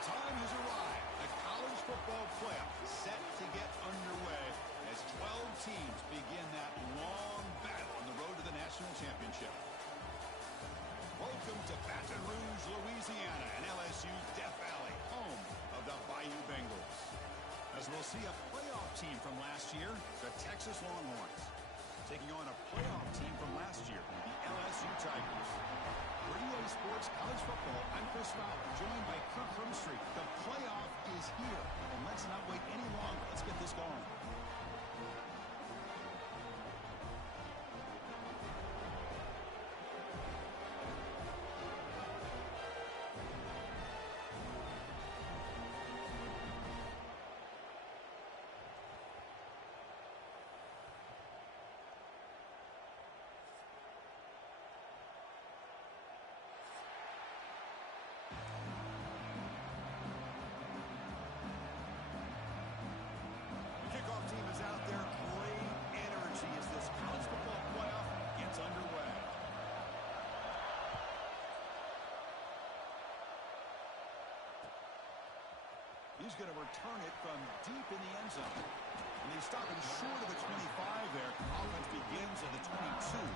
time has arrived. The college football playoff set to get underway as 12 teams begin that long battle on the road to the national championship. Welcome to Baton Rouge, Louisiana, and LSU's Death Valley, home of the Bayou Bengals. As we'll see a playoff team from last year, the Texas Longhorns, taking on a playoff team from last year, the LSU Tigers. For EA Sports College Football, I'm Chris Fowler, joined by Kirk Herbstreit. The playoff is here, and let's not wait any longer. Let's get this going. Kickoff team is out there. Great energy as this college football playoff gets underway. He's going to return it from deep in the end zone. And he's stopping short of the 25 there. Offense begins at the 22.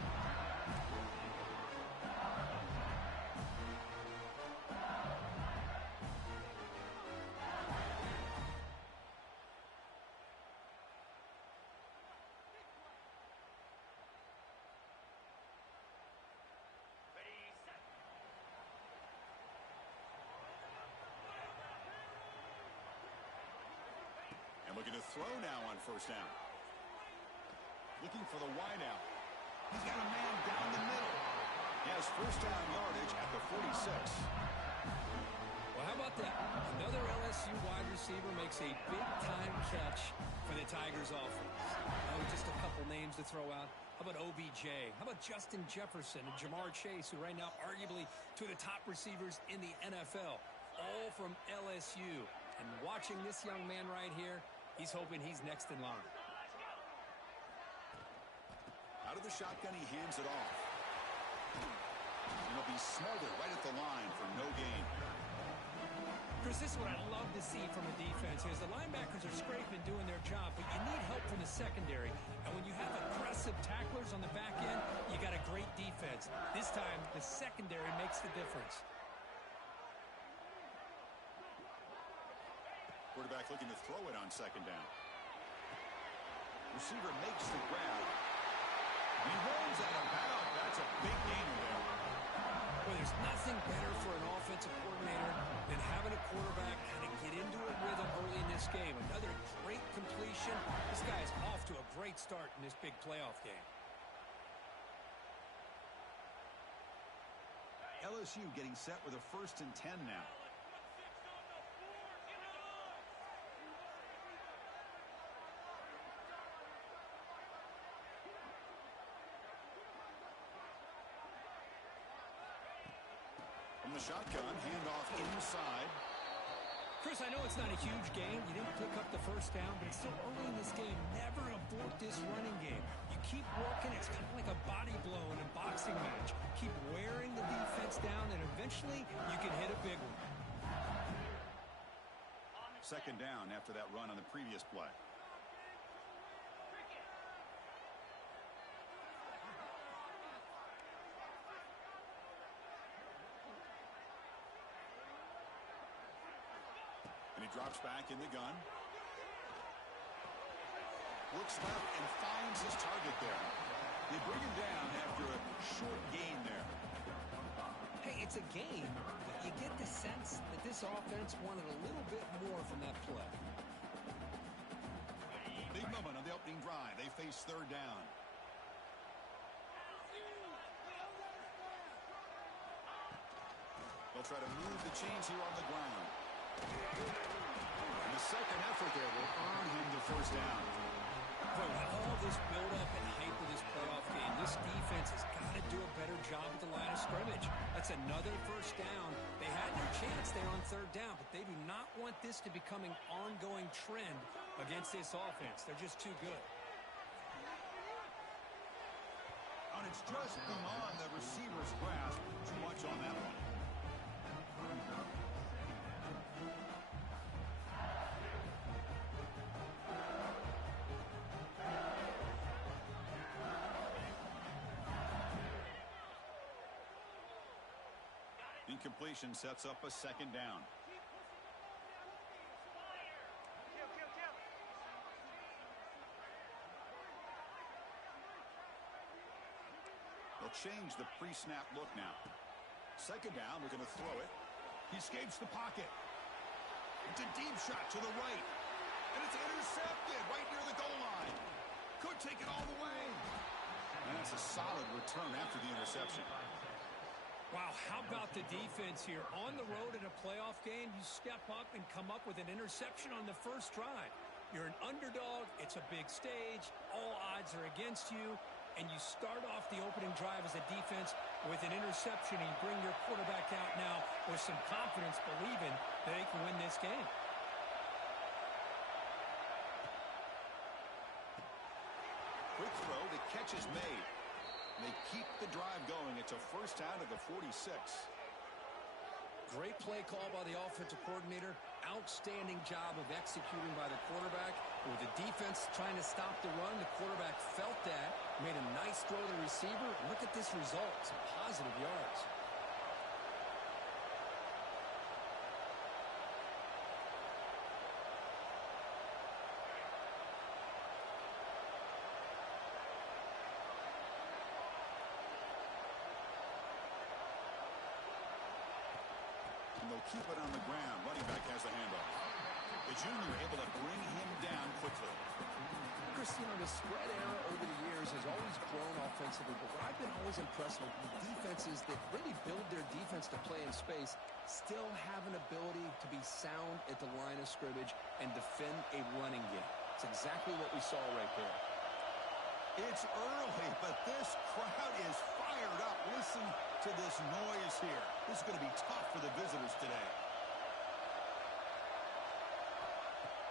And looking to throw now on first down. Looking for the wideout. He's got a man down the middle. He has first down yardage at the 46. Well, how about that? Another LSU wide receiver makes a big-time catch for the Tigers offense. Oh, just a couple names to throw out. How about OBJ? How about Justin Jefferson and Jamar Chase, who right now arguably two of the top receivers in the NFL, all from LSU. And watching this young man right here, he's hoping he's next in line. Out of the shotgun, he hands it off. And he'll be smothered right at the line for no gain. Chris, this is what I love to see from a defense is the linebackers are scraping doing their job, but you need help from the secondary. And when you have aggressive tacklers on the back end, you got a great defense. This time, the secondary makes the difference. Quarterback looking to throw it on second down. Receiver makes the grab. He rolls out of bounds. That's a big gain there. Well, there's nothing better for an offensive coordinator than having a quarterback kind of get into a rhythm early in this game. Another great completion. This guy's off to a great start in this big playoff game. LSU getting set with a 1st and 10 now. From the shotgun, handoff inside. Chris, I know it's not a huge game. You didn't pick up the first down, but it's still early in this game. Never abort this running game. You keep working. It's kind of like a body blow in a boxing match. Keep wearing the defense down, and eventually you can hit a big one. Second down after that run on the previous play. And he drops back in the gun. Looks left and finds his target there. They bring him down after a short gain there. Hey, it's a game, but you get the sense that this offense wanted a little bit more from that play. Big moment on the opening drive. They face third down. They'll try to move the chains here on the ground. And the second effort there will earn him the first down. But with all this build-up and hype of this playoff game, this defense has got to do a better job at the line of scrimmage. That's another first down. They had their chance there on third down, but they do not want this to become an ongoing trend against this offense. They're just too good. And it's just beyond the receiver's grasp. Too much on that one. Incompletion sets up a second down. They'll change the pre-snap look now. Second down, they're going to throw it. He escapes the pocket. It's a deep shot to the right. And it's intercepted right near the goal line. Could take it all the way. And that's a solid return after the interception. Wow, how about the defense here? On the road in a playoff game, you step up and come up with an interception on the first drive. You're an underdog. It's a big stage. All odds are against you. And you start off the opening drive as a defense with an interception, and you bring your quarterback out now with some confidence, believing that they can win this game. Quick throw, the catch is made. They keep the drive going. It's a first down at the 46. Great play call by the offensive coordinator. Outstanding job of executing by the quarterback. With the defense trying to stop the run, the quarterback felt that, made a nice throw to the receiver. Look at this result. Some positive yards. And they'll keep it on the ground. Running back has the handoff. The junior able to bring him down quickly. Chris, the spread era over the years has always grown offensively, but what I've been always impressed with the defenses that really build their defense to play in space still have an ability to be sound at the line of scrimmage and defend a running game. It's exactly what we saw right there. It's early, but this crowd is fired up. Listen to this noise here. This is going to be tough for the visitors today.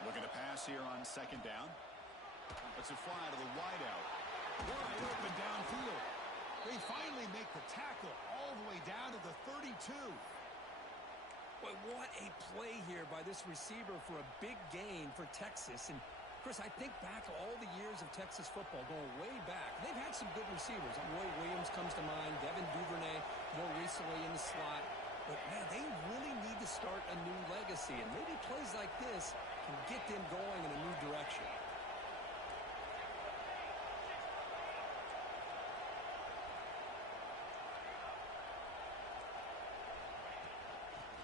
Looking to pass here on second down. Let's it fly to the wideout. Wide open downfield. They finally make the tackle all the way down to the 32. Boy, what a play here by this receiver for a big gain for Texas. And Chris, I think back all the years of Texas football, going way back. They've had some good receivers. Roy Williams comes to mind, Devin Duvernay more recently in the slot. But, man, they really need to start a new legacy. And maybe plays like this can get them going in a new direction.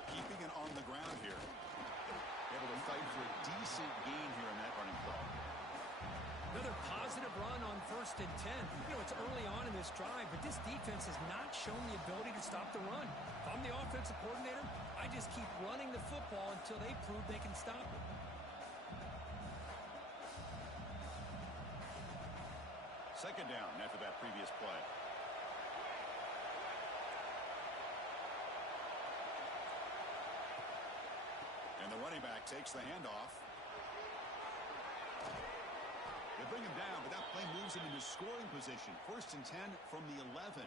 Keeping it on the ground here. Able to fight for a decent gain here in that running play. Another positive run on 1st and 10. It's early on in this drive, but this defense has not shown the ability to stop the run. If I'm the offensive coordinator, I just keep running the football until they prove they can stop it. Second down after that previous play. And the running back takes the handoff. They bring him down, but that play moves him into scoring position. 1st and 10 from the 11.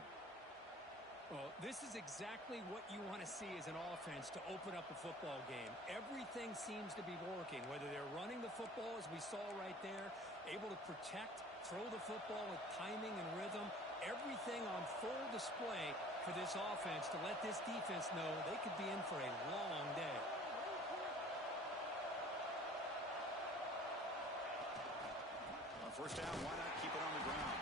Well, this is exactly what you want to see as an offense to open up a football game. Everything seems to be working, whether they're running the football, as we saw right there, able to protect, throw the football with timing and rhythm. Everything on full display for this offense to let this defense know they could be in for a long day. First down, why not keep it on the ground?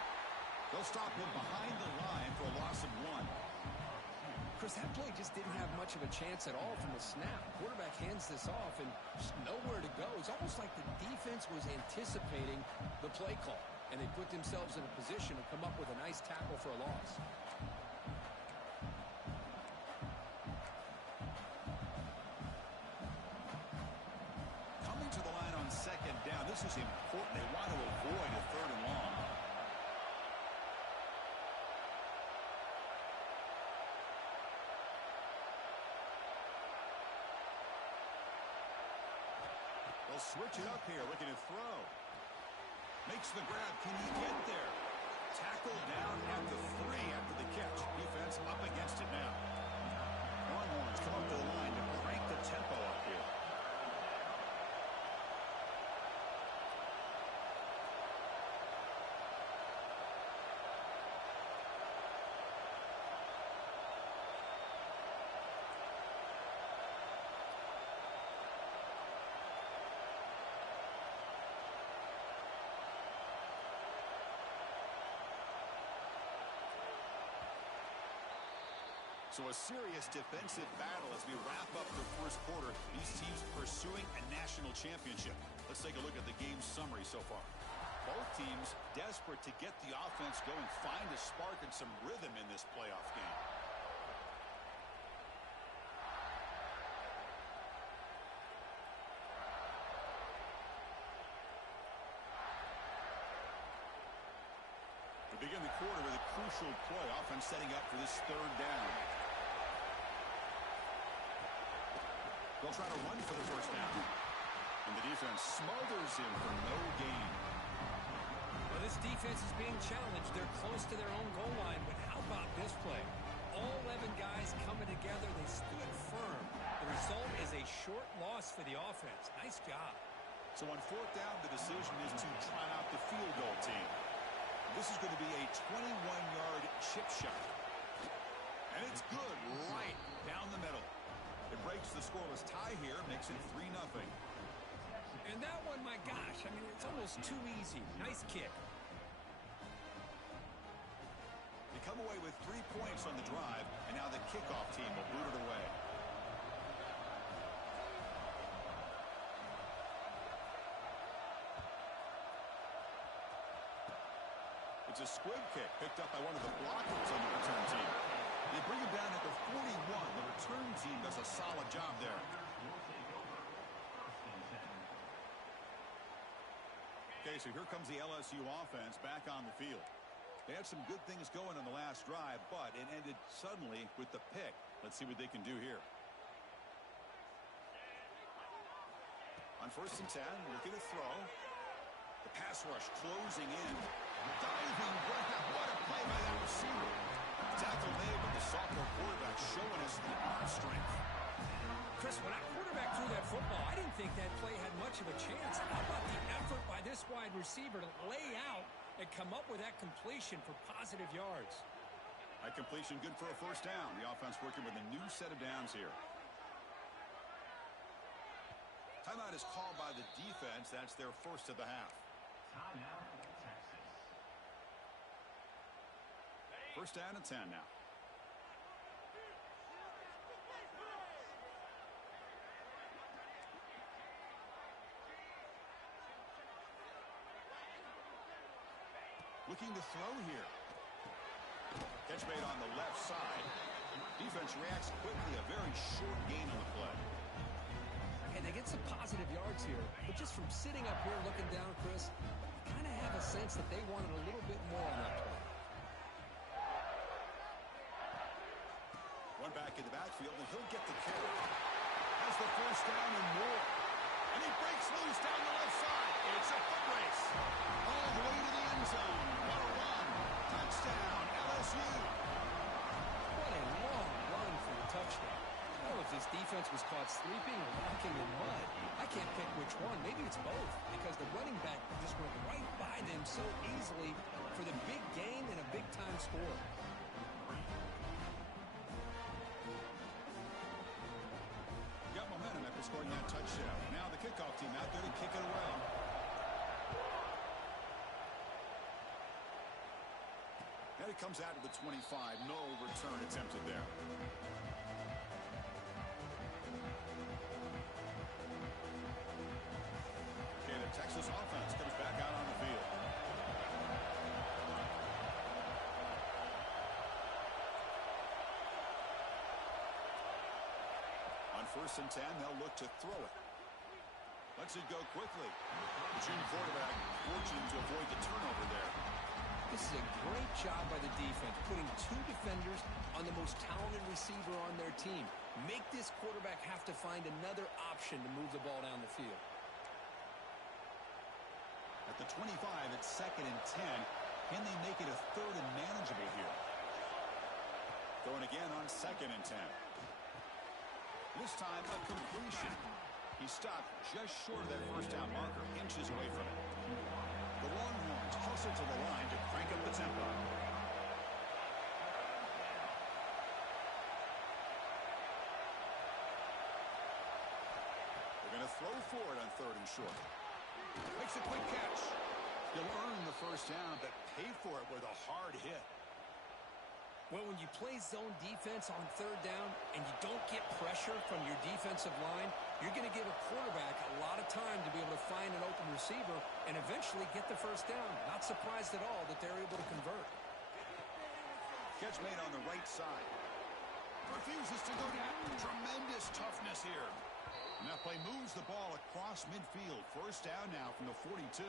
They'll stop him behind the line for a loss of 1. Chris, that play just didn't have much of a chance at all from the snap. Quarterback hands this off and just nowhere to go. It's almost like the defense was anticipating the play call, and they put themselves in a position to come up with a nice tackle for a loss. Coming to the line on second down. This is important. They want to avoid a 3rd and long. They'll switch it up here, looking to throw. Makes the grab. Can he get there? Tackled down at the 3 after the catch. Defense up against it now. Longhorns come up to the line to crank the tempo up here. So a serious defensive battle as we wrap up the first quarter. These teams pursuing a national championship. Let's take a look at the game summary so far. Both teams desperate to get the offense going, find a spark and some rhythm in this playoff game. We begin the quarter with a crucial play, offense setting up for this third down. They'll try to run for the first down. And the defense smothers him for no gain. Well, this defense is being challenged. They're close to their own goal line, but how about this play? All 11 guys coming together. They stood firm. The result is a short loss for the offense. Nice job. So on fourth down, the decision is to try out the field goal team. This is going to be a 21-yard chip shot. And it's good right down the middle. It breaks the scoreless tie here, makes it 3-0. And that one, my gosh, I mean, it's almost too easy. Nice kick. They come away with 3 points on the drive, and now the kickoff team will boot it away. It's a squib kick picked up by one of the blockers on the return team. They bring him down at the 41. The return team does a solid job there. Okay, so here comes the LSU offense back on the field. They had some good things going on the last drive, but it ended suddenly with the pick. Let's see what they can do here. On 1st and 10, looking to throw. The pass rush closing in. Diving grab. What a play by that receiver. Tackle made, but the sophomore quarterback showing us the arm strength. Chris, when that quarterback threw that football, I didn't think that play had much of a chance. How about the effort by this wide receiver to lay out and come up with that completion for positive yards? That completion good for a first down. The offense working with a new set of downs here. Timeout is called by the defense. That's their first of the half. Timeout, Texas. First down and 10 now. Looking to throw here. Catch made on the left side. Defense reacts quickly. A very short gain on the play. And they get some positive yards here. But just from sitting up here looking down, Chris, I kind of have a sense that they wanted a little bit more on that play. One back in the backfield, and he'll get the carry. Has the first down and more. And he breaks loose down the left side. It's a foot race. All the way to the end zone. What a run. Touchdown, LSU. What a long run for the touchdown. I don't know if this defense was caught sleeping or walking in mud. I can't pick which one. Maybe it's both, because the running back just went right by them so easily for the big gain and a big-time score. Got momentum after scoring that touchdown. Now the kickoff team out there to kick it away. And it comes out to the 25. No return attempted there. Okay, the Texas offense comes back out on the field. On 1st and 10, they'll look to throw it. Lets it go quickly. The junior quarterback fortunate to avoid the turnover there. This is a great job by the defense, putting 2 defenders on the most talented receiver on their team. Make this quarterback have to find another option to move the ball down the field. At the 25, it's 2nd and 10. Can they make it a 3rd and manageable here? Throwing again on 2nd and 10. This time, a completion. He stopped just short of that first down marker, inches away from it. The Longhorns hustle to the line to crank up the tempo. They're going to throw for it on 3rd and short. Makes a quick catch. He'll earn the first down, but pay for it with a hard hit. Well, when you play zone defense on third down and you don't get pressure from your defensive line, you're going to give a quarterback a lot of time to be able to find an open receiver and eventually get the first down. Not surprised at all that they're able to convert. Catch made on the right side. Refuses to go down. Tremendous toughness here. And that play moves the ball across midfield. First down now from the 42.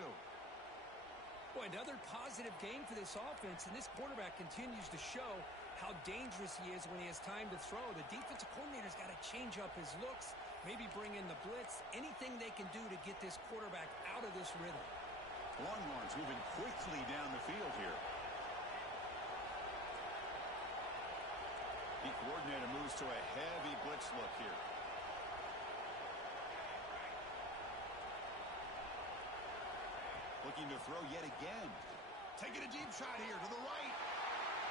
Boy, another positive game for this offense, and this quarterback continues to show how dangerous he is when he has time to throw. The defensive coordinator's got to change up his looks, maybe bring in the blitz, anything they can do to get this quarterback out of this rhythm. Longhorns moving quickly down the field here. The coordinator moves to a heavy blitz look here. Looking to throw yet again. Taking a deep shot here to the right.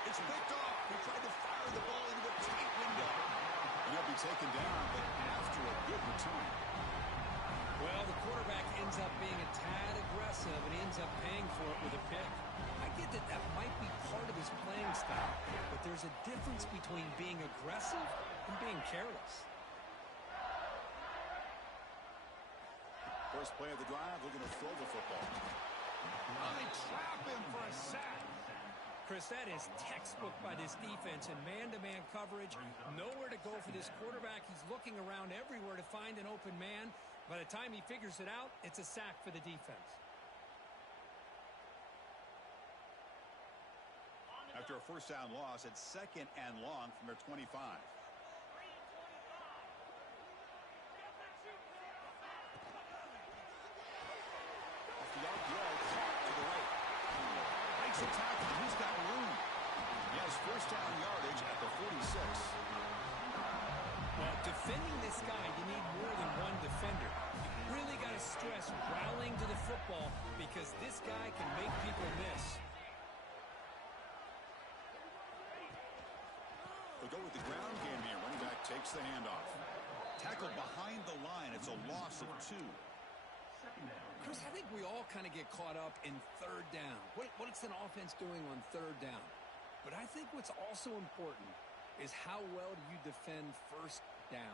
It's picked off. He tried to fire the ball into a tight window. And he'll be taken down, but after a good return. Well, the quarterback ends up being a tad aggressive, and he ends up paying for it with a pick. I get that that might be part of his playing style, but there's a difference between being aggressive and being careless. First play of the drive, looking to throw the football. Oh, they trap him for a sack. Chris, that is textbook by this defense in man-to-man coverage. Nowhere to go for this quarterback. He's looking around everywhere to find an open man. By the time he figures it out, it's a sack for the defense. After a first down loss, it's second and long from their 25. Makes a tackle. He's got room. He has first down yardage at the 46. Well, defending this guy, you need more than one defender. You really got to stress rallying to the football because this guy can make people miss. They'll go with the ground game here. Running back takes the handoff. Tackled behind the line. It's a loss of 2. Chris, I think we all kind of get caught up in third down. What's an offense doing on third down? But I think what's also important is how well do you defend first down.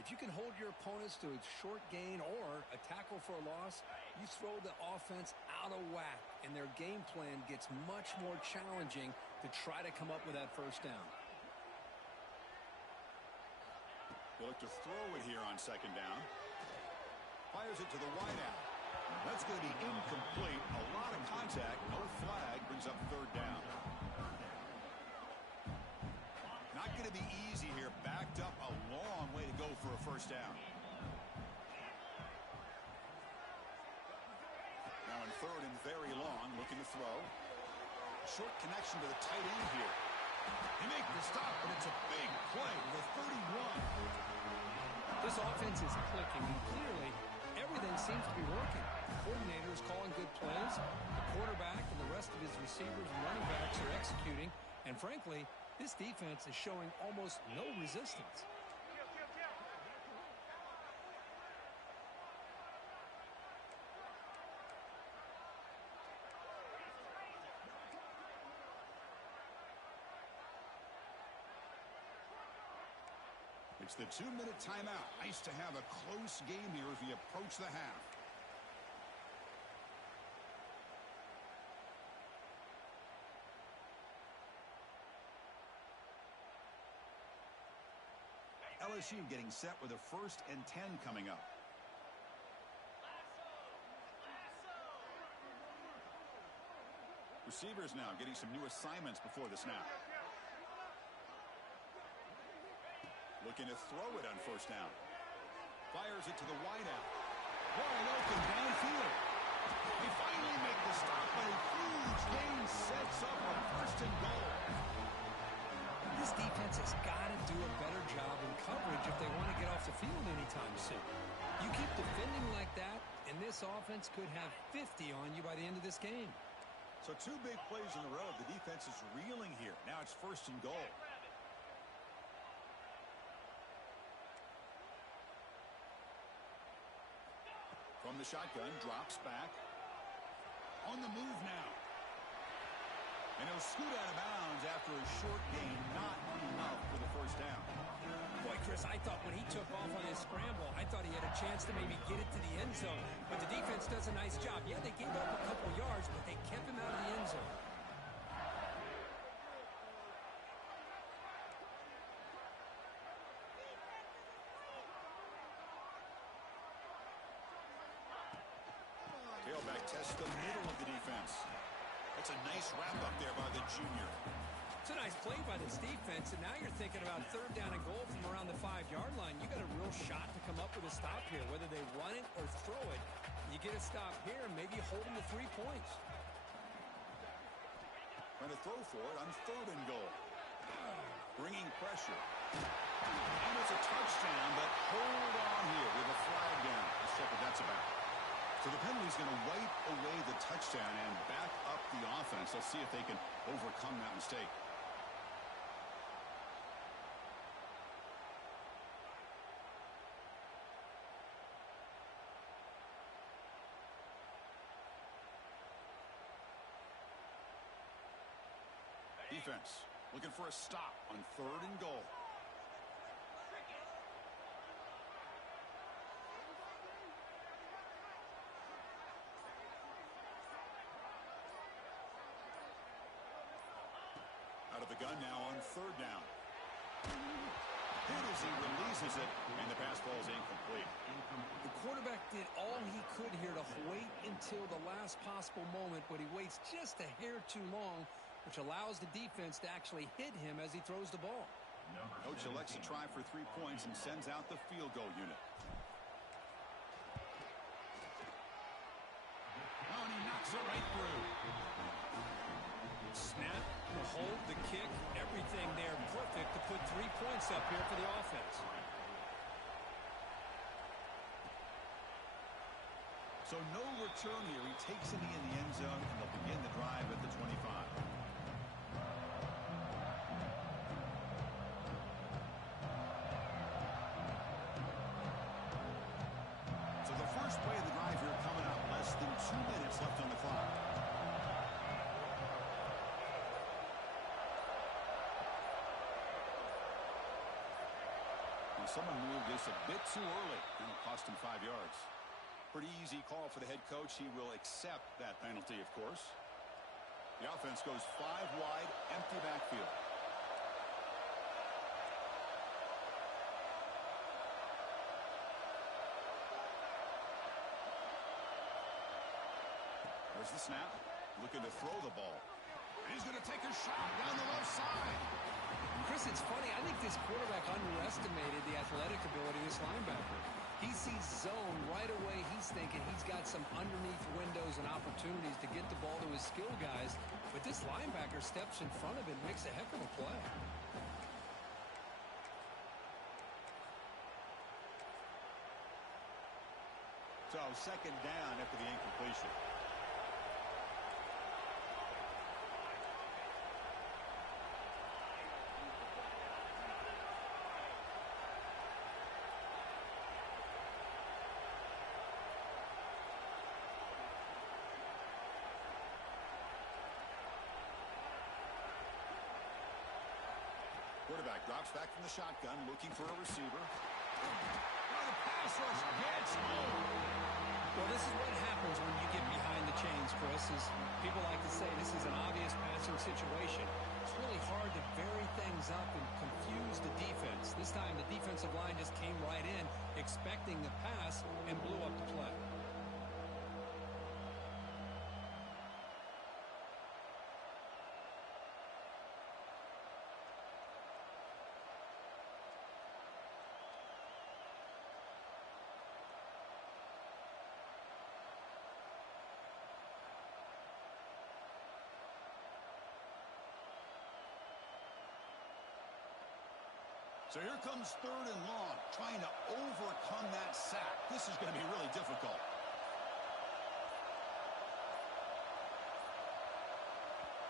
If you can hold your opponents to a short gain or a tackle for a loss, you throw the offense out of whack, and their game plan gets much more challenging to try to come up with that first down. They look to throw it here on second down. Fires it to the wideout. That's going to be incomplete. A lot of contact. No flag. Brings up third down. Not going to be easy here. Backed up a long way to go for a first down. Now in third and very long. Looking to throw. Short connection to the tight end here. They make the stop, but it's a big play with a 31. This offense is clicking, and clearly everything seems to be working. The coordinator is calling good plays. The quarterback and the rest of his receivers and running backs are executing. And frankly, this defense is showing almost no resistance. It's the 2-minute timeout. Nice to have a close game here as we approach the half. LSU getting set with a 1st and 10 coming up. Receivers now getting some new assignments before the snap. Looking to throw it on first down. Fires it to the wideout. Wide open downfield. They finally make the stop, but a huge gain sets up a 1st and goal. This defense has got to do a better job in coverage if they want to get off the field anytime soon. You keep defending like that, and this offense could have 50 on you by the end of this game. So 2 big plays in a row. The defense is reeling here. Now it's 1st and goal. From the shotgun, drops back. On the move now. And he'll scoot out of bounds after a short gain, not enough for the first down. Boy, Chris, I thought when he took off on his scramble, I thought he had a chance to maybe get it to the end zone. But the defense does a nice job. Yeah, they gave up a couple yards, but they kept him out of the end zone. Tailback tests the middle of the defense. That's a nice wrap-up there by the junior. It's a nice play by this defense, and now you're thinking about third down and goal from around the 5-yard line. You got a real shot to come up with a stop here, whether they run it or throw it. You get a stop here, and maybe hold them to 3 points. Trying to throw for it on third and goal. Bringing pressure. And it's a touchdown, but hold on here with a flag down. Let's check what that's about. So the penalty's going to wipe away the touchdown and back up the offense. Let's see if they can overcome that mistake. Defense looking for a stop on third and goal. Out of the gun now on third down. Hit as he releases it, and the pass ball is incomplete. The quarterback did all he could here to wait until the last possible moment, but he waits just a hair too long, which allows the defense to actually hit him as he throws the ball. Coach elects to try for 3 points and sends out the field goal unit. Oh, and he knocks it right through. Snap, the hold, the kick, everything there perfect to put 3 points up here for the offense. So no return here. He takes it in the end zone, and they'll begin the drive at the 25. So the first play of the drive here coming up. Less than 2 minutes left on the clock. And someone moved this a bit too early, and it cost him 5 yards. Pretty easy call for the head coach. He will accept that penalty, of course. The offense goes 5 wide, empty backfield. There's the snap. Looking to throw the ball. And he's going to take a shot down the left side. Chris, it's funny. I think this quarterback underestimated the athletic ability of this linebacker. He sees zone right away. He's thinking he's got some underneath windows and opportunities to get the ball to his skill guys. But this linebacker steps in front of him, makes a heck of a play. So second down after the incompletion. Quarterback drops back from the shotgun, looking for a receiver. Oh, the pass rush gets home. Well, this is what happens when you get behind the chains, Chris. Is people like to say this is an obvious passing situation. It's really hard to vary things up and confuse the defense. This time the defensive line just came right in, expecting the pass, and blew up the play. So here comes third and long, trying to overcome that sack. This is going to be really difficult.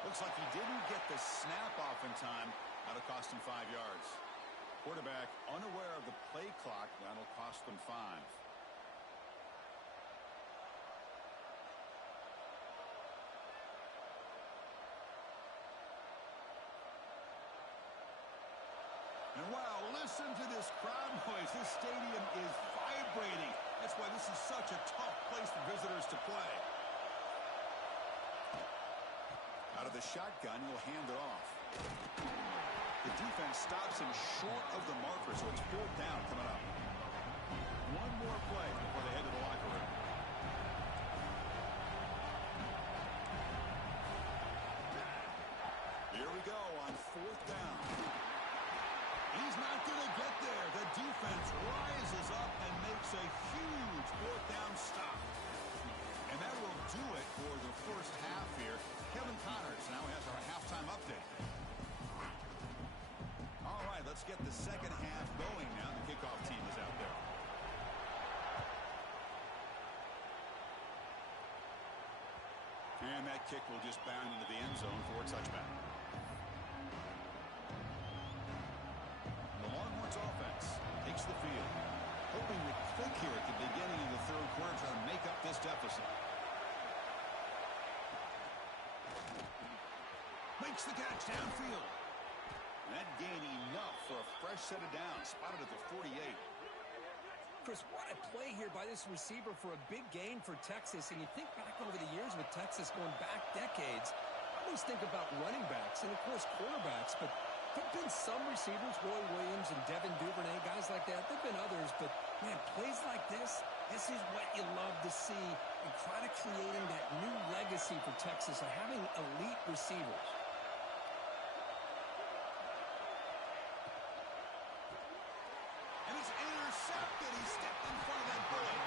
Looks like he didn't get the snap off in time. That'll cost him 5 yards. Quarterback unaware of the play clock. That'll cost them 5. And wow, listen to this crowd noise. This stadium is vibrating. That's why this is such a tough place for visitors to play. Out of the shotgun, he'll hand it off. The defense stops him short of the marker, so it's 4th down coming up. One more play before they head to the locker room. Here we go on 4th down. He's not going to get there. The defense rises up and makes a huge 4th down stop. And that will do it for the first half here. Kevin Connors now has our halftime update. All right, let's get the second half going now. The kickoff team is out there. And that kick will just bound into the end zone for a touchback. The Longhorns offense takes the field, hoping to click here at the beginning of the 3rd quarter to make up this deficit. Makes the catch downfield. That gain enough for a fresh set of downs, spotted at the 48. Chris, what a play here by this receiver for a big gain for Texas. And you think back over the years with Texas going back decades, I always think about running backs and, of course, quarterbacks. But there have been some receivers, Roy Williams and Devin Duvernay, guys like that. There have been others. But, man, plays like this is what you love to see. And try to creating that new legacy for Texas of having elite receivers. Intercepted. He stepped in front of that bullet.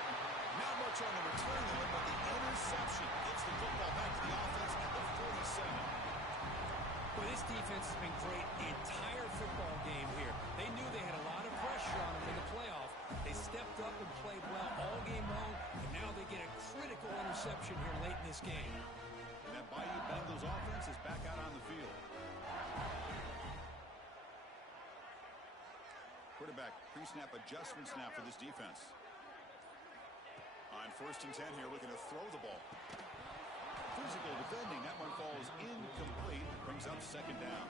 Not much on the return there, but the interception gets the football back to the offense at the 47. Well, this defense has been great the entire football game here. They knew they had a lot of pressure on them in the playoff. They stepped up and played well all game long, and now they get a critical interception here late in this game. And that Bayou Bengals offense is back out on the field. Quarterback pre-snap adjustments now for this defense. On 1st and 10 here, looking to throw the ball. Physical defending. That one falls incomplete. Brings up 2nd down.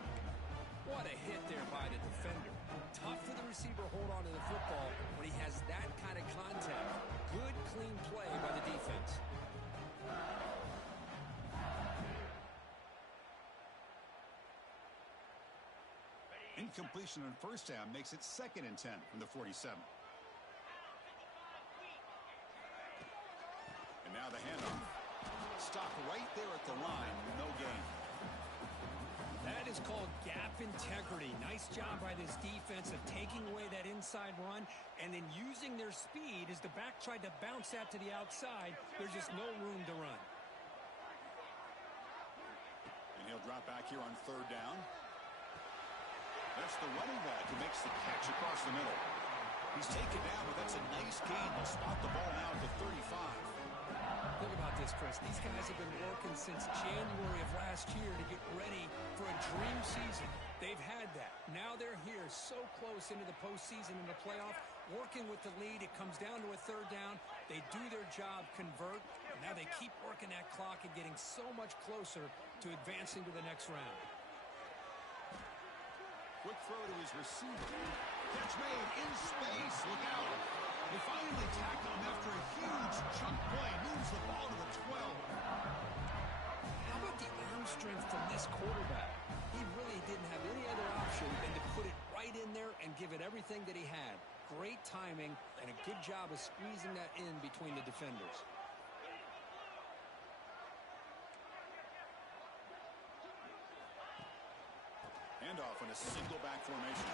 What a hit there by the defender. Tough for the receiver to hold on to the football when he has that kind of contact. Good, clean play by the defense. Incompletion on 1st down makes it 2nd and 10 from the 47. And now the handoff. Stop right there at the line. No gain. That is called gap integrity. Nice job by this defense of taking away that inside run and then using their speed as the back tried to bounce that to the outside. There's just no room to run. And he'll drop back here on 3rd down. That's the running back who makes the catch across the middle. He's taken down, but that's a nice gain. They'll spot the ball now at the 35. Think about this, Chris. These guys have been working since January of last year to get ready for a dream season. They've had that. Now they're here so close into the postseason and the playoff, working with the lead. It comes down to a 3rd down. They do their job, convert. And now they keep working that clock and getting so much closer to advancing to the next round. Quick throw to his receiver. Catch made in space. Look out. They finally tackle him after a huge chunk play. Moves the ball to the 12. How about the arm strength from this quarterback? He really didn't have any other option than to put it right in there and give it everything that he had. Great timing and a good job of squeezing that in between the defenders. Handoff in a single back formation.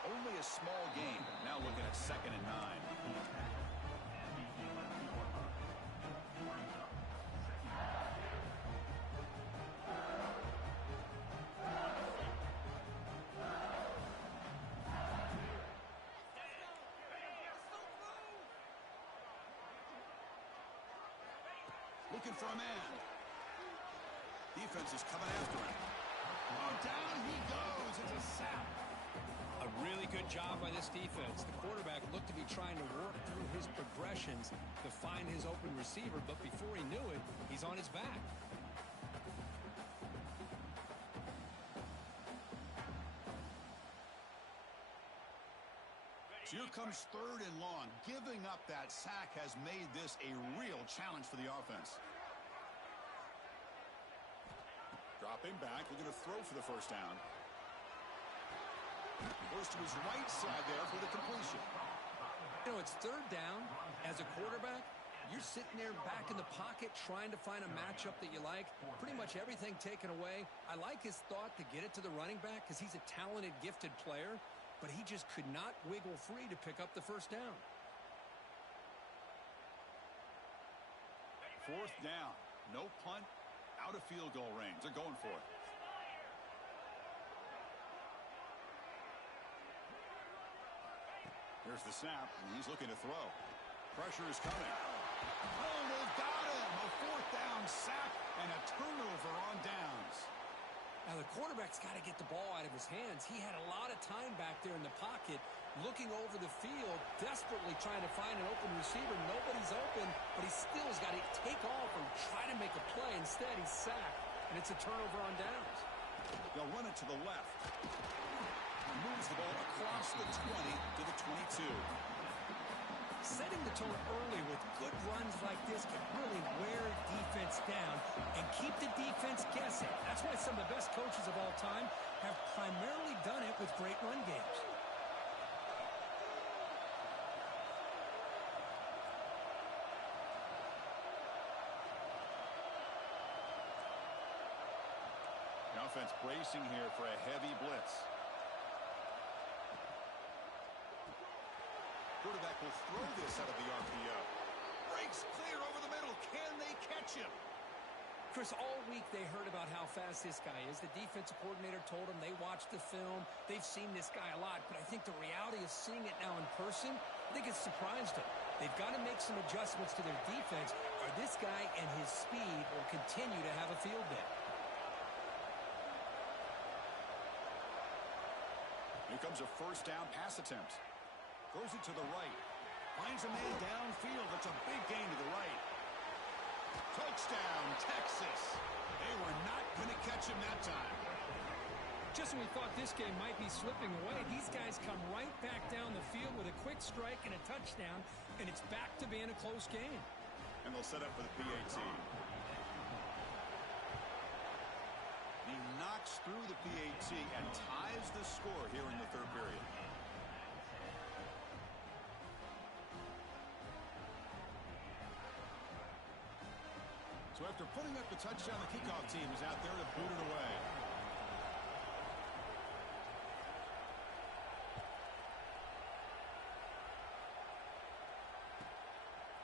Only a small gain. Now looking at 2nd and 9. Looking for a man. Defense is coming after him. Oh, down he goes. It's a sack. A really good job by this defense. The quarterback looked to be trying to work through his progressions to find his open receiver, but before he knew it, he's on his back. comes 3rd and long. Giving up that sack has made this a real challenge for the offense. Dropping back, looking to throw for the first down. Goes to his right side there for the completion. You know, it's 3rd down. As a quarterback, you're sitting there back in the pocket trying to find a matchup that you like. Pretty much everything taken away. I like his thought to get it to the running back because he's a talented, gifted player, but he just could not wiggle free to pick up the first down. 4th down. No punt. Out of field goal range. They're going for it. Here's the snap, and he's looking to throw. Pressure is coming. Oh, they've got him. A 4th down sack and a turnover on downs. Now, the quarterback's got to get the ball out of his hands. He had a lot of time back there in the pocket, looking over the field, desperately trying to find an open receiver. Nobody's open, but he still has got to take off and try to make a play. Instead, he's sacked, and it's a turnover on downs. They'll run it to the left. He moves the ball across the 20 to the 22. Setting the tone early with good runs like this can really wear defense down and keep the defense guessing. That's why some of the best coaches of all time have primarily done it with great run games. The offense bracing here for a heavy blitz. Quarterback will throw this out of the RPO. Breaks clear over the middle. Can they catch him? Chris, all week they heard about how fast this guy is. The defensive coordinator told them they watched the film. They've seen this guy a lot, but I think the reality of seeing it now in person, I think it's surprised them. They've got to make some adjustments to their defense, or this guy and his speed will continue to have a field day. Here comes a 1st down pass attempt. Throws it to the right. Finds a man downfield. That's a big gain to the right. Touchdown, Texas. They were not going to catch him that time. Just when we thought this game might be slipping away, these guys come right back down the field with a quick strike and a touchdown, and it's back to being a close game. And they'll set up for the PAT. He knocks through the PAT and ties the score here in the 3rd period. So after putting up the touchdown, the kickoff team is out there to boot it away.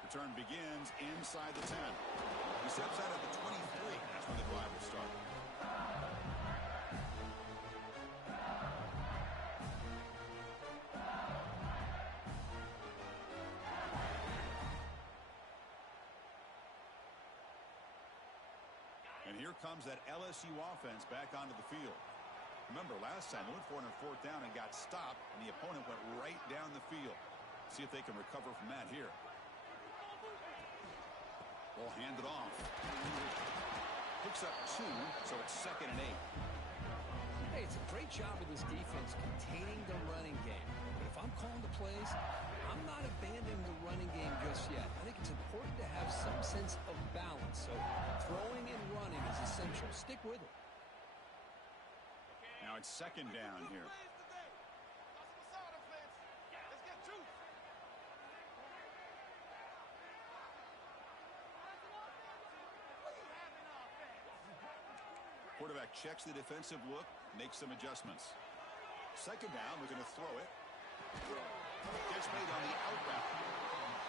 Return begins inside the 10. He steps out at the 23. That's when the drive will start. And here comes that LSU offense back onto the field. Remember, last time they went for it on 4th down and got stopped, and the opponent went right down the field. See if they can recover from that here. Ball handed off. Picks up 2, so it's 2nd and 8. Hey, it's a great job of this defense containing the running game. But if I'm calling the plays, I'm not abandoning the running game just yet. I think it's important to have some sense of balance. So throwing and running is essential. Stick with it. Now it's 2nd down here. Quarterback checks the defensive look, makes some adjustments. 2nd down, looking to throw it. Gets made on the outbound.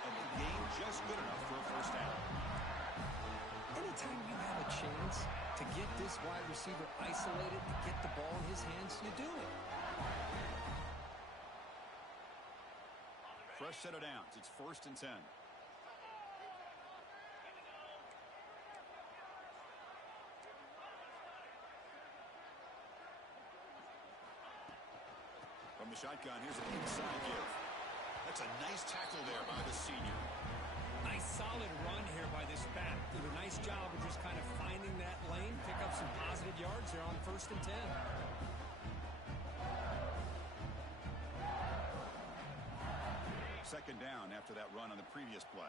And the game just good enough for a 1st down. Anytime you have a chance to get this wide receiver isolated, to get the ball in his hands, you do it. Fresh set of downs. It's 1st and 10. From the shotgun, here's an inside give. That's a nice tackle there by the senior. Nice solid run here by this back. Did a nice job of just kind of finding that lane, pick up some positive yards there on 1st and 10. Second down after that run on the previous play.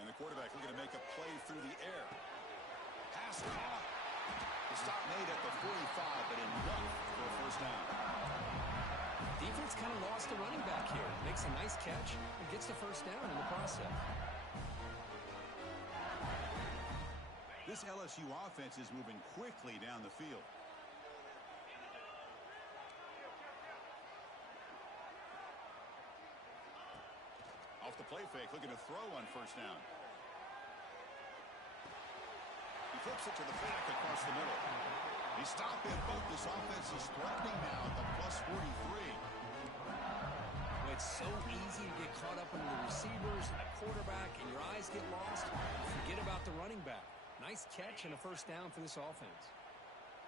And the quarterback looking to make a play through the air. Pass caught. The stop made at the 45, but enough for a first down. Defense kind of lost the running back here. Makes a nice catch and gets the first down in the process. This LSU offense is moving quickly down the field. Off the play fake, looking to throw on first down. He flips it to the back across the middle. He stopped it, but this offense is threatening now at the +43. It's so easy to get caught up in the receivers and the quarterback, and your eyes get lost. You forget about the running back. Nice catch and a first down for this offense.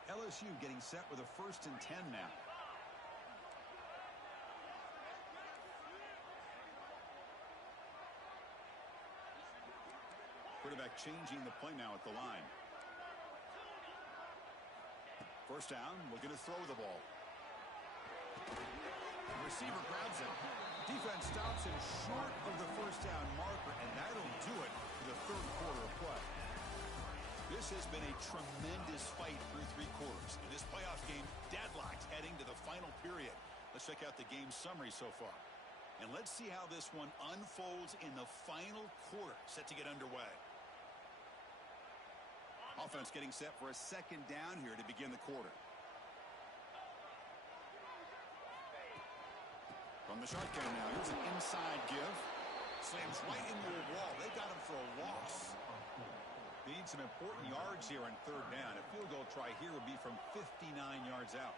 LSU getting set with a 1st and 10 now. Quarterback changing the play now at the line. First down, looking to throw the ball. The receiver grabs it. Defense stops him short of the first down marker, and that'll do it for the third quarter of play. This has been a tremendous fight through 3 quarters. In this playoff game, deadlocked heading to the final period. Let's check out the game summary so far. And let's see how this one unfolds in the final quarter, set to get underway. Offense getting set for a second down here to begin the quarter. From the shotgun now, here's an inside give. Slams right into a wall. They got him for a loss. They need some important yards here on third down. A field goal try here would be from 59 yards out.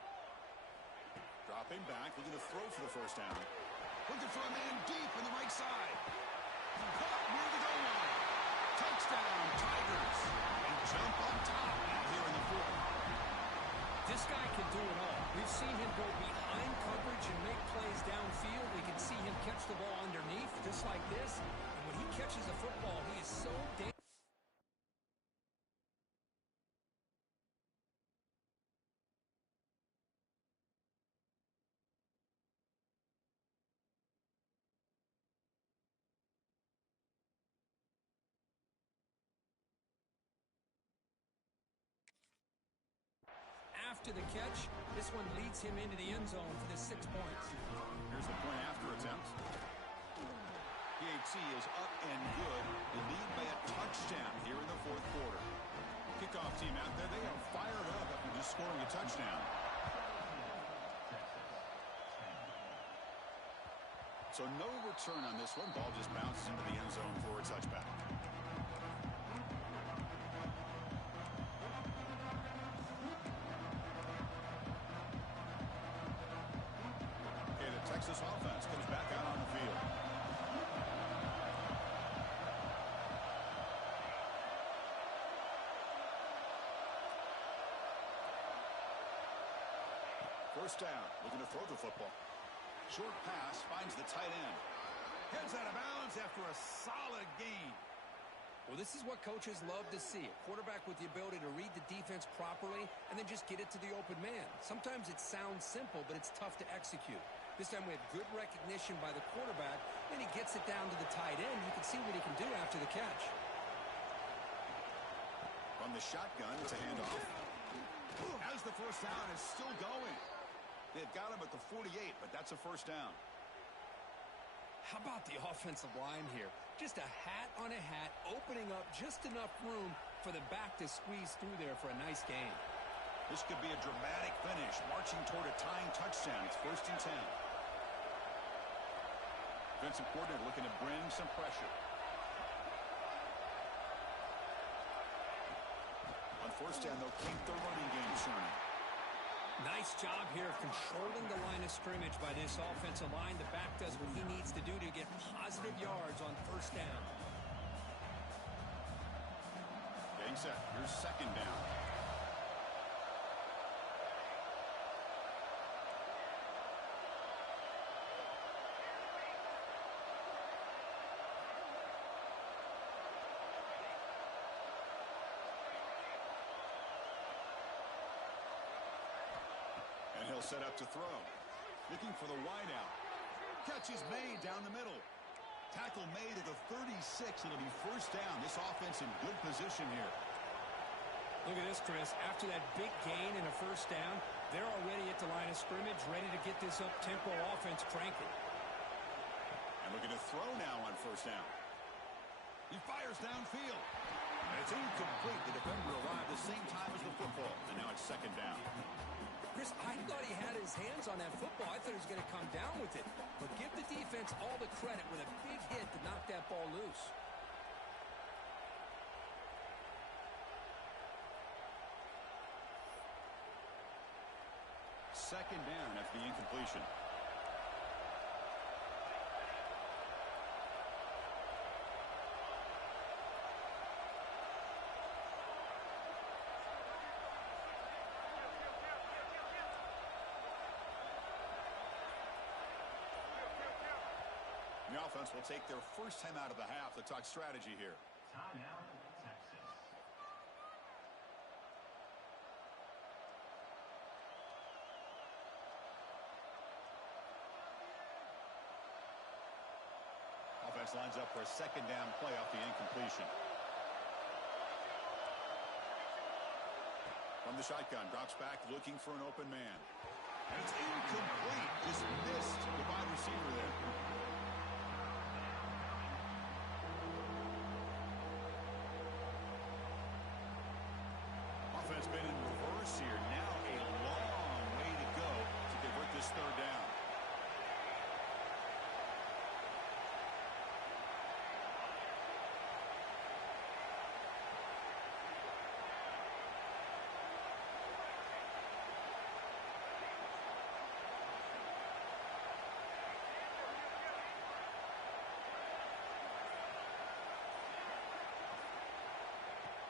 Dropping back, looking to throw for the first down. Looking for a man deep on the right side. Caught near the goal line. Touchdown, Tigers. And jump on top now here in the fourth. This guy can do it all. We've seen him go behind coverage and make plays downfield. We can see him catch the ball underneath, just like this. And when he catches the football, he is so dangerous. After the catch, this one leads him into the end zone for the 6 points. Here's the point after attempt. PHC is up and good. They lead by a touchdown here in the fourth quarter. Kickoff team out there, they are fired up after just scoring a touchdown. So no return on this one. Ball just bounces into the end zone for a touchback. Texas offense comes back out on the field. First down, looking to throw the football. Short pass finds the tight end. Heads out of bounds after a solid gain. Well, this is what coaches love to see. A quarterback with the ability to read the defense properly and then just get it to the open man. Sometimes it sounds simple, but it's tough to execute. This time we have good recognition by the quarterback, and he gets it down to the tight end. You can see what he can do after the catch. From the shotgun, it's a handoff. As the first down is still going. They've got him at the 48, but that's a first down. How about the offensive line here? Just a hat on a hat, opening up just enough room for the back to squeeze through there for a nice gain. This could be a dramatic finish, marching toward a tying touchdown. It's 1st and 10. Defensive coordinator looking to bring some pressure. On first down, they'll keep the running game turning. Nice job here of controlling the line of scrimmage by this offensive line. The back does what he needs to do to get positive yards on first down. Getting set. Here's second down. He'll set up to throw. Looking for the wideout. Catch is made down the middle. Tackle made at the 36. It'll be first down. This offense in good position here. Look at this, Chris. After that big gain and a first down, they're already at the line of scrimmage, ready to get this up-tempo offense cranking. And looking to throw now on first down. He fires downfield. And it's incomplete. The defender arrived the same time as the football. And now it's second down. Chris, I thought he had his hands on that football. I thought he was going to come down with it. But give the defense all the credit with a big hit to knock that ball loose. Second down after the incompletion. The offense will take their first time out of the half to talk strategy here. Timeout, Texas. Offense lines up for a second down play off the incompletion. From the shotgun, drops back looking for an open man. And it's incomplete. Just missed the wide receiver there. Offense been in reverse here. Now a long way to go to convert this third down.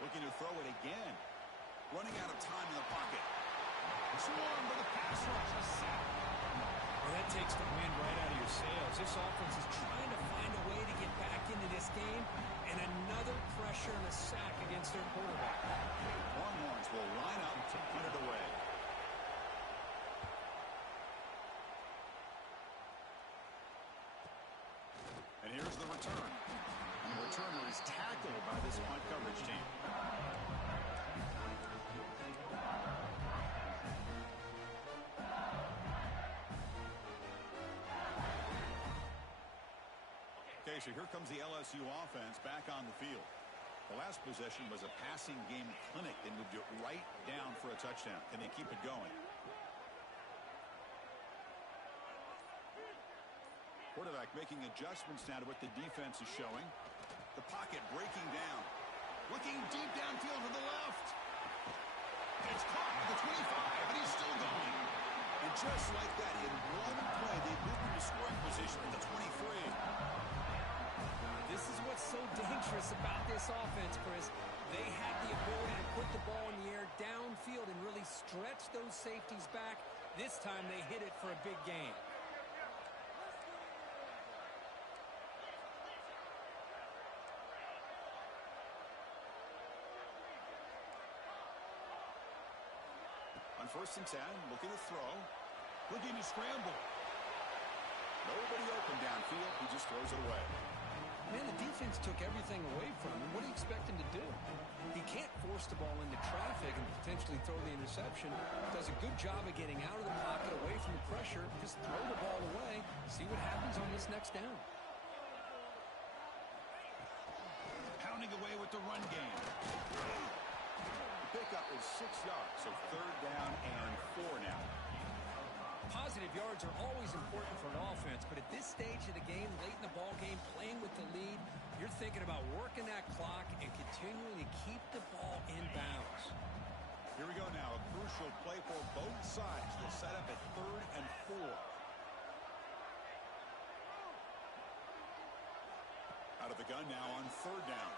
Looking to throw it again. Running out of time in the pocket. Swarmed by the pass rush. A sack. Well, that takes the wind right out of your sails. This offense is trying to find a way to get back into this game, and another pressure and a sack against their quarterback. Longhorns will line up to put it away. And here's the return. And the returner is tackled by this punt coverage team. Okay, so here comes the LSU offense back on the field. The last possession was a passing game clinic. They moved it right down for a touchdown. Can they keep it going? Quarterback making adjustments now to what the defense is showing. The pocket breaking down. Looking deep downfield to the left. It's caught at the 25, and he's still going. And just like that, in one play, they moved into scoring position at the 23. This is what's so dangerous about this offense, Chris. They had the ability to put the ball in the air downfield and really stretch those safeties back. This time they hit it for a big gain. On 1st and 10, looking to throw. Looking to scramble. Nobody open downfield. He just throws it away. Man, the defense took everything away from him. What do you expect him to do? He can't force the ball into traffic and potentially throw the interception. Does a good job of getting out of the pocket, away from the pressure. Just throw the ball away. See what happens on this next down. Pounding away with the run game. The pickup is 6 yards, so 3rd down and 4 now. Positive yards are always important for an offense, but at this stage of the game, late in the ball game, playing with the lead, you're thinking about working that clock and continuing to keep the ball in bounds. Here we go now, a crucial play for both sides. They'll set up at 3rd and 4. Out of the gun now on 3rd down.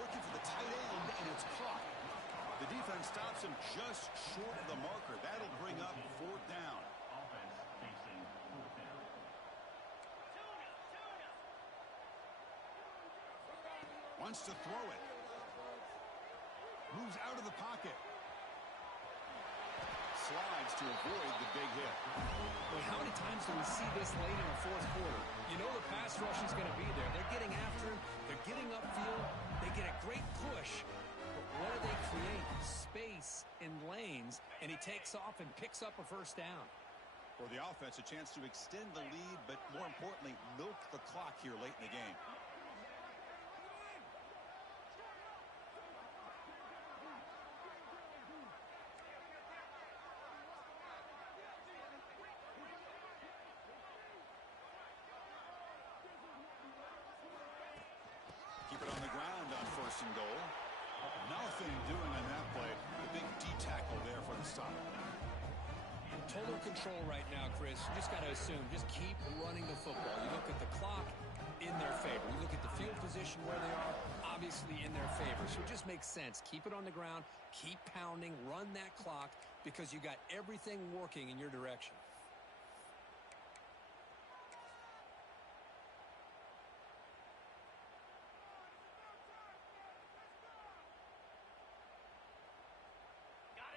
Looking for the tight end, and it's caught. The defense stops him just short of the marker. That'll bring up 4th down. Offense facing 4th down. Wants to throw it. Moves out of the pocket. Slide decides to avoid the big hit. Well, how many times do we see this late in the fourth quarter? You know the pass rush is going to be there. They're getting after him. They're getting upfield. They get a great push. But what do they create? Space in lanes, and he takes off and picks up a first down. For the offense, a chance to extend the lead, but more importantly, milk the clock here late in the game. Keep it on the ground on 1st and goal. Nothing doing on that play. The big D tackle there for the stop. Total control right now, Chris. You just got to assume. Just keep running the football. You look at the clock, in their favor. You look at the field position where they are, obviously in their favor. So it just makes sense. Keep it on the ground. Keep pounding. Run that clock because you got everything working in your direction.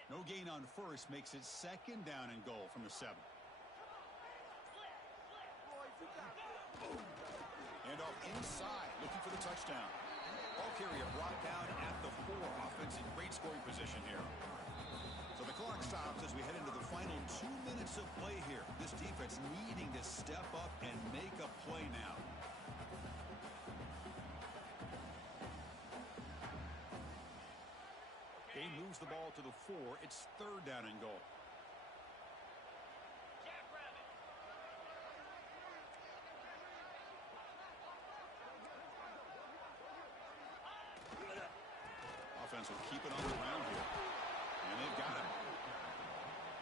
No gain on first makes it 2nd down and goal from the 7. And off inside, looking for the touchdown. Ball carrier brought down at the 4. Offense in great scoring position here. So the clock stops as we head into the final 2 minutes of play here. This defense needing to step up and make a play now. He moves the ball to the 4. It's 3rd down and goal. Offense will keep it on the ground here. And they've got him.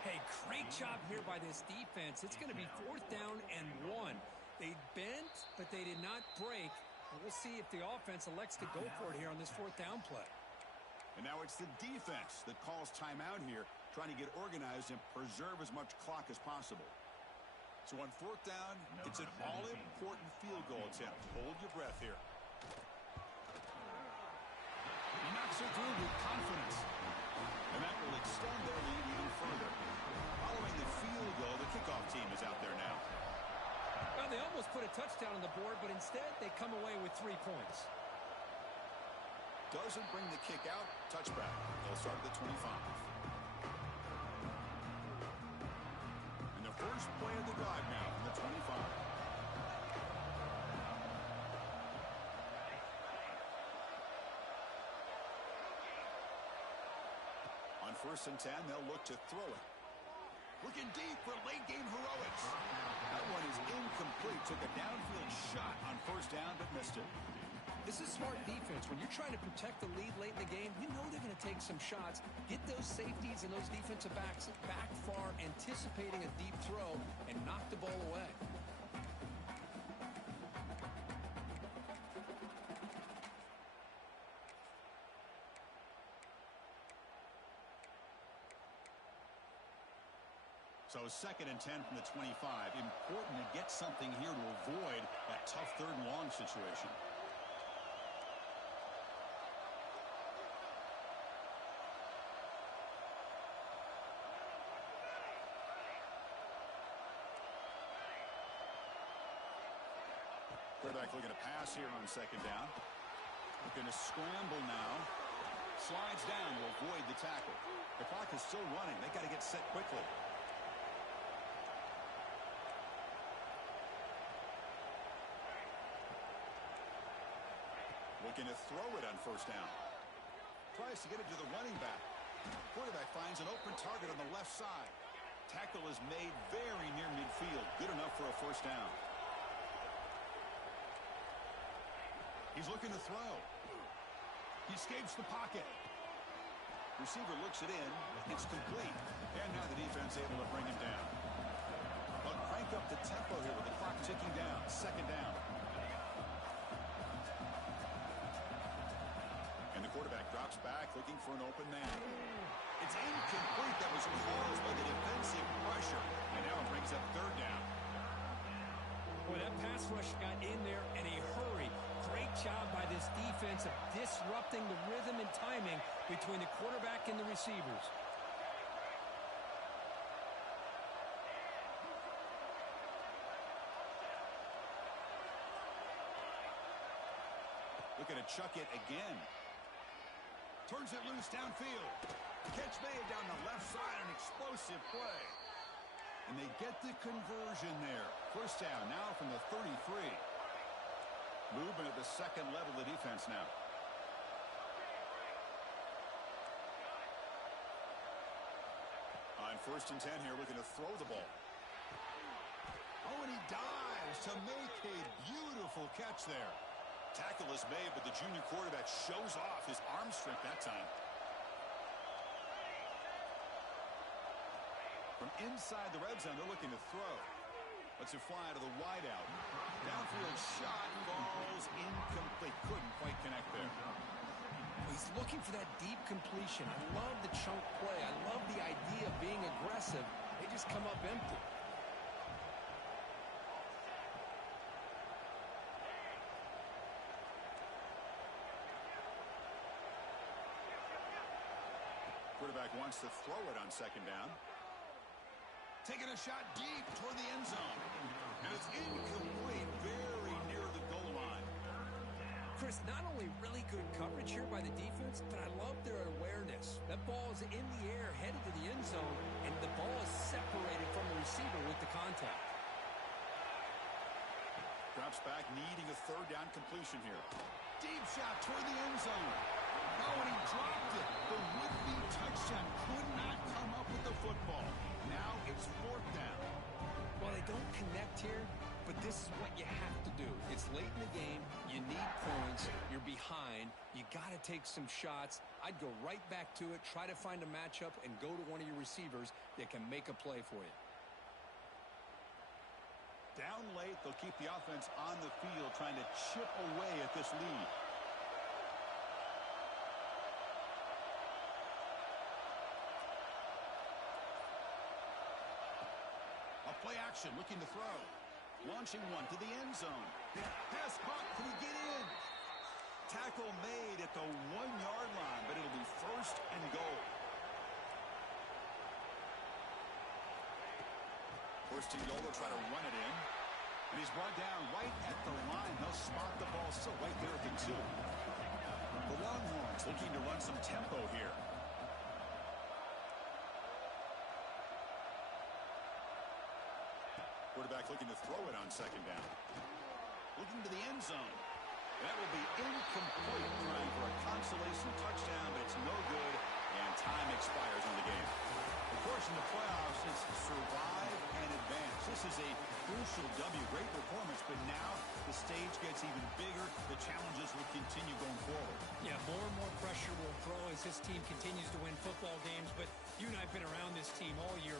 Hey, great job here by this defense. It's going to be 4th down and 1. They bent, but they did not break. We'll see if the offense elects to go for it here on this 4th down play. And now it's the defense that calls timeout here, trying to get organized and preserve as much clock as possible. So on 4th down, it's an all-important field goal attempt. Hold your breath here. He knocks it through with confidence. And that will extend their lead even further. Following the field goal, the kickoff team is out there now. Well, they almost put a touchdown on the board, but instead they come away with 3 points. Doesn't bring the kick out. Touchback. They'll start at the 25. And the first play of the drive now from the 25. On 1st and 10, they'll look to throw it. Looking deep for late game heroics. That one is incomplete. Took a downfield shot on 1st down, but missed it. This is smart defense. When you're trying to protect the lead late in the game, you know they're going to take some shots, get those safeties and those defensive backs back far, anticipating a deep throw, and knock the ball away. So 2nd and 10 from the 25. Important to get something here to avoid that tough 3rd and long situation. Quarterback looking to pass here on 2nd down. Looking to scramble now. Slides down to avoid the tackle. The clock is still running. They got to get set quickly. Looking to throw it on 1st down. Tries to get it to the running back. Quarterback finds an open target on the left side. Tackle is made very near midfield. Good enough for a 1st down. He's looking to throw. He escapes the pocket. Receiver looks it in. It's complete. And now the defense able to bring him down. They'll crank up the tempo here with the clock ticking down. 2nd down. And the quarterback drops back looking for an open man. It's incomplete. That was caused by the defensive pressure. And now it brings up 3rd down. Boy, that pass rush got in there in a hurry. Great job by this defense of disrupting the rhythm and timing between the quarterback and the receivers. Looking to chuck it again. Turns it loose downfield. Catch made down the left side, an explosive play. And they get the conversion there. First down now from the 33. Movement at the second level of the defense now. On 1st and 10 here, looking to throw the ball. Oh, and he dives to make a beautiful catch there. Tackle is made, but the junior quarterback shows off his arm strength that time. From inside the red zone, they're looking to throw. Lets it fly out of the wideout. Downfield shot falls incomplete. Couldn't quite connect there. He's looking for that deep completion. I love the chunk play. I love the idea of being aggressive. They just come up empty. Quarterback wants to throw it on 2nd down. Taking a shot deep toward the end zone. And it's incomplete, very near the goal line. Chris, not only really good coverage here by the defense, but I love their awareness. That ball is in the air, headed to the end zone, and the ball is separated from the receiver with the contact. Drops back, needing a 3rd down completion here. Deep shot toward the end zone. Oh, and he dropped it. The would-be touchdown could not come up with the football. Now it's 4th down. Well, they don't connect here, but this is what you have to do. It's late in the game. You need points. You're behind. You got to take some shots. I'd go right back to it, try to find a matchup, and go to one of your receivers that can make a play for you. Down late, they'll keep the offense on the field, trying to chip away at this lead. Play action, looking to throw. Launching one to the end zone. Pass caught, can he get in? Tackle made at the 1-yard line, but it'll be 1st and goal. 1st and goal, they'll try to run it in. And he's brought down right at the line. They'll spot the ball still right there at the 2. The Longhorns looking to run some tempo here. Quarterback looking to throw it on 2nd down. Looking to the end zone. That will be incomplete. Trying for a consolation touchdown, but it's no good, and time expires on the game. Of course, in the playoffs, it's survive and advance. This is a crucial W. Great performance, but now the stage gets even bigger. The challenges will continue going forward. Yeah, more and more pressure will grow as this team continues to win football games, but you and I have been around this team all year